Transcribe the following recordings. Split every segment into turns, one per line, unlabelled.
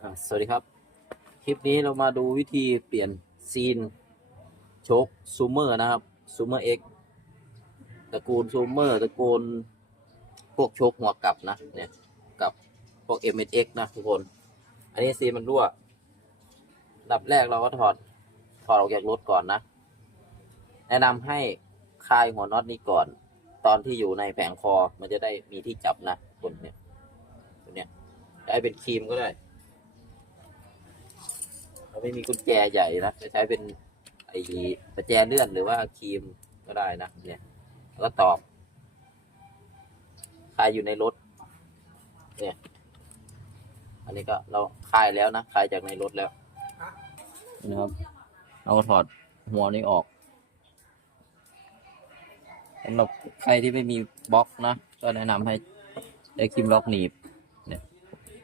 สวัสดีครับ คลิปนี้เรามาดูวิธีเปลี่ยนซีนโชคซูเมอร์นะครับซูเมอร์เอ็กตระกูลซูเมอร์ตระกูลพวกโชคหัวกลับนะเนี่ยกับพวก m s x นะทุกคน อันนี้ซีนมันรั่วดับแรกเราก็ถอดถอดออกจากรถก่อนนะ แนะนำให้คลายหัวน็อตนี้ก่อน ตอนที่อยู่ในแผงคอมันจะได้มีที่จับนะคนเนี่ยตัวเนี้ยได้เป็นครีมก็ได้ เราไม่มีกุญแจใหญ่นะจะใช้เป็นไอ้ประแจเลื่อนหรือว่าครีมก็ได้นะเนี่ยแล้วก็ตอกคลายอยู่ในรถ เนี่ย อันนี้ก็เราคลายแล้วนะคลายจากในรถแล้วนะครับเราก็ถอดหัวนี้ออกสำหรับใครที่ไม่มีบล็อกนะ ก็แนะนำให้ได้ครีมล็อกหนีบ เนี่ย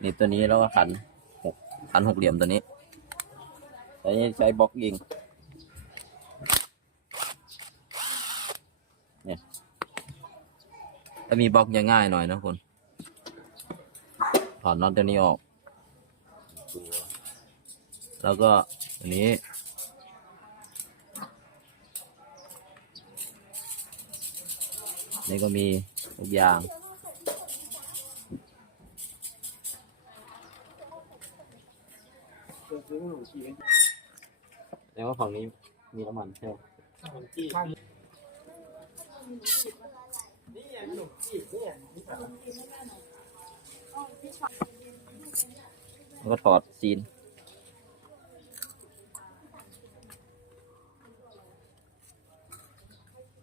หนีบตัวนี้แล้วก็ขันหกขันหกเหลี่ยมตัวนี้ แต่นี่ใช้บล็อกยิง เนี่ย ถ้ามีบล็อกจะง่ายหน่อยนะคนถอดน็อตตัวนี้ออก แล้วก็อันนี้นี่ก็มีทุกอย่าง แล้วว่าฝั่งนี้มีน้ำมันใช่ไหมแล้วก็ถอดซีน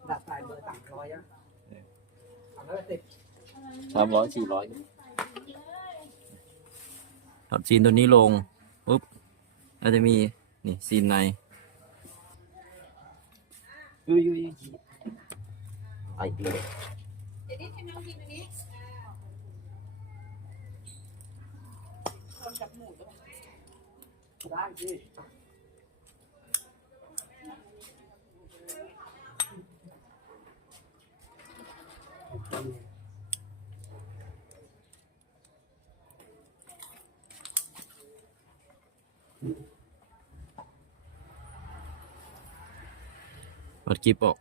ดับสายเบอร์สามร้อยอะสามร้อยสิบ
สามร้อยสี่ร้อยถอดซีนตัวนี้ลงปุ๊บก็จะมี นี่ซีนในยุยยุยไอดี
เดี๋ยวนี้ให้น้องกินอันนี้คนกับหมูด้วย
ได้สิ
เปิด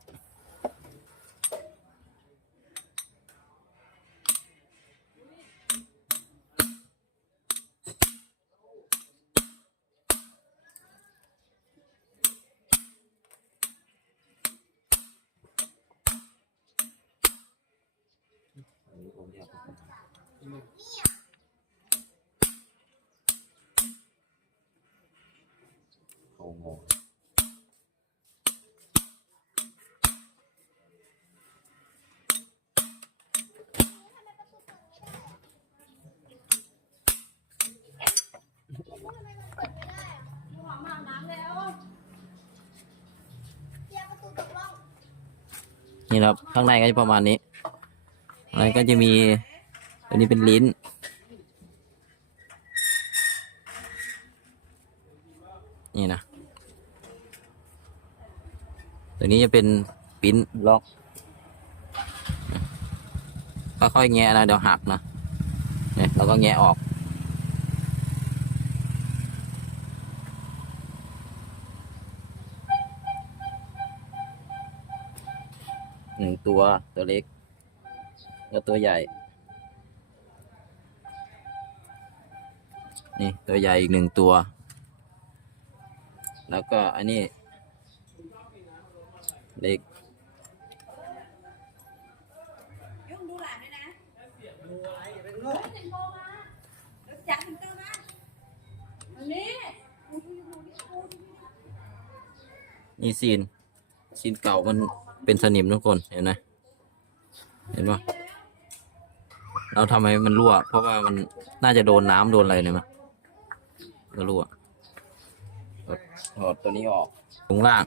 นี่ครับข้างในก็จะประมาณนี้อะไรก็จะมีอันนี้เป็นลิ้น นี่นะ ตัวนี้จะเป็นปิ้นล็อกค่อยๆแงะนะเดี๋ยวหักนะเนี่ยเราก็แงะออก หนึ่งตัวตัวเล็ก แล้วตัวใหญ่ นี่ตัวใหญ่อีกหนึ่งตัว แล้วก็อันนี้ เล็ก
ยุ่งดูหลานด้วยนะ
ดูอะไรอย่าไปโง่
เห็นโบมาแล้วจับถึงเตอร์มาอันนี้
นี่ซีนซีนเก่ามัน เป็นสนิมทุกคนเห็นไหมเห็นปะเราทำไมมันรั่ว เพราะว่ามันน่าจะโดนน้ำโดนอะไรเนี่ยมั้ยก็รั่วถอดถอดตัวนี้ออกตรงล่าง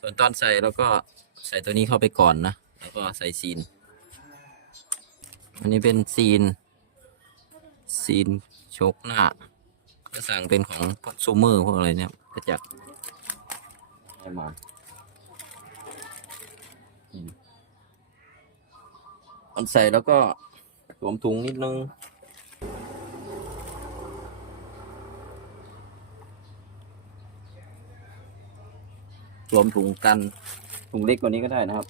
ส่วนตอนใส่แล้วก็ใส่ตัวนี้เข้าไปก่อนนะ แล้วก็ใส่ซีน อันนี้เป็นซีน ซีนชกหน้าก็สั่งเป็นของพวกซูเมอร์พวกอะไรเนี่ยก็จะได้มา มันใส่แล้วก็สวมถุงนิดนึง สวมถุงกัน ถุงเล็กกว่านี้ก็ได้นะครับ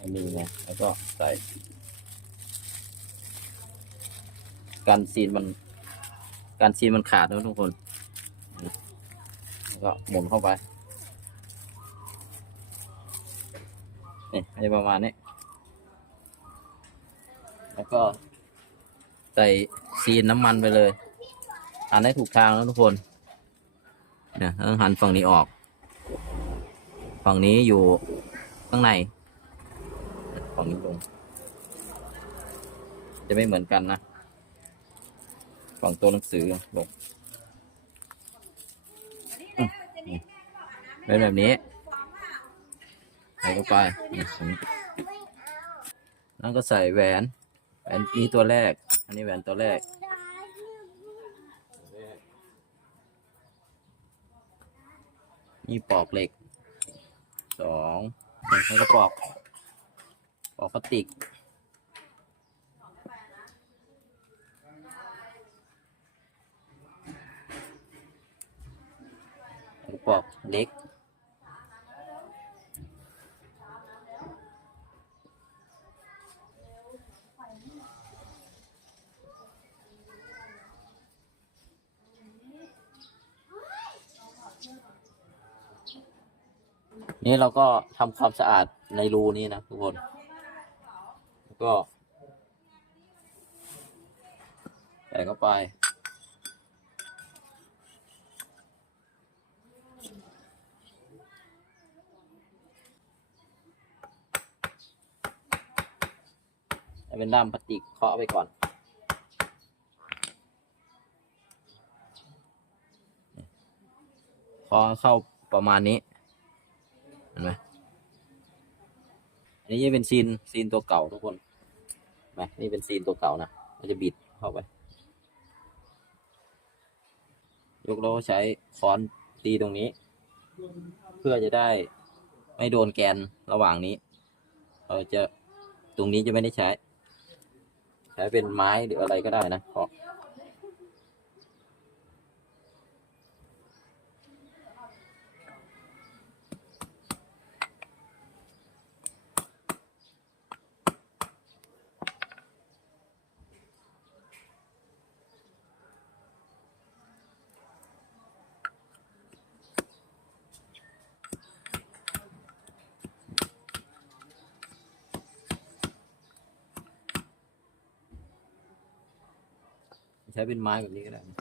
อันนี้นะแล้วก็ใส่ กันซีนมัน กันซีนมันขาดนะทุกคน แล้วก็หมุนเข้าไป นี่ประมาณนี้ แล้วก็ใส่ซีนน้ำมันไปเลยหันให้ถูกทางแล้วทุกคน เนี่ยต้องหันฝั่งนี้ออก ฝั่งนี้อยู่ข้างใน ฝั่งนี้ลง จะไม่เหมือนกันนะ ฝั่งตัวหนังสือลงเป็นแบบนี้ใส่เข้าไปนี่อย่างนี้แล้วก็ใส่แหวน หวนนี้ตัวแรก อันนี้แหวนตัวแรก นี่ปอกเหล็ก สองนี่ก็ปอก ปอกพลาสติกแล้วก็ปอกเล็ก นี่เราก็ทำความสะอาดในรูนี้นะทุกคนก็ใส่เข้าไป เป็นด้ามพลาสติกเคาะไปก่อน เคาะเข้าประมาณนี้ เห็นไหม อันนี้จะเป็นซีนซีนตัวเก่าทุกคนเห็นไหมนี่เป็นซีนตัวเก่านะมันจะบิดเข้าไป ยกโลใช้ค้อนตีตรงนี้ เพื่อจะได้ไม่โดนแกนระหว่างนี้ เราจะตรงนี้จะไม่ได้ใช้ ใช้เป็นไม้หรืออะไรก็ได้นะเคาะ ช้เป็นไม้แบบนี้ก็ได้นะ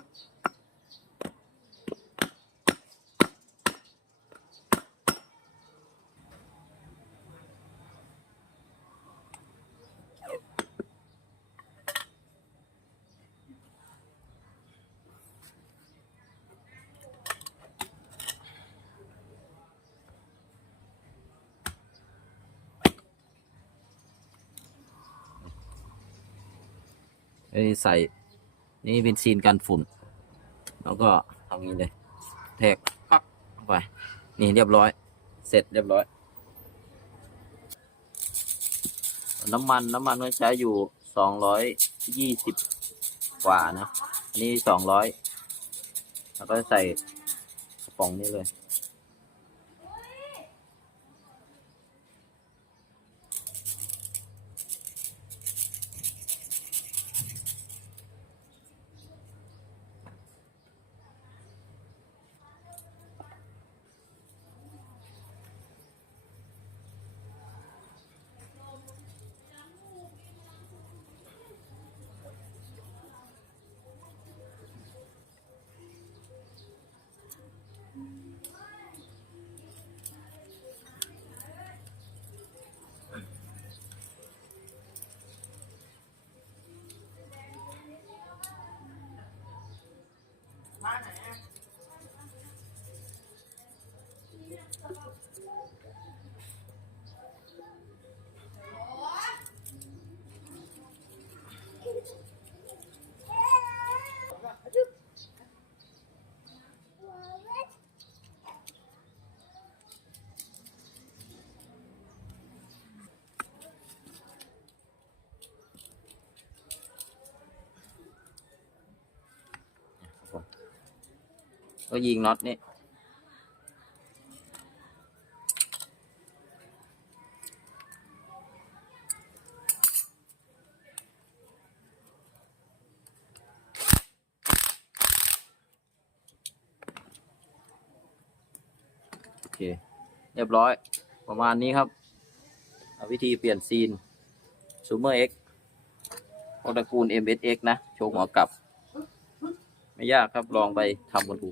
เอ้ใส่ นี่เป็นซีนกันฝุ่น แล้วก็เอางี้เลยแทกปักเข้าไป นี่เรียบร้อย เสร็จเรียบร้อย น้ำมันน้ำมันก็ใช้อยู่สองร้อยยี่สิบกว่านะ อันนี้สองร้อยแล้วก็ใส่กระป๋องนี้เลย ก็ยิงน็ เค เรียบร้อย ประมาณนี้ครับวิธีเปลี่ยนซีนซูเมอร์เอ็กของตระกูล MSX นะ โชว์หัวกลับ ไม่ยากครับลองไปทำกันดู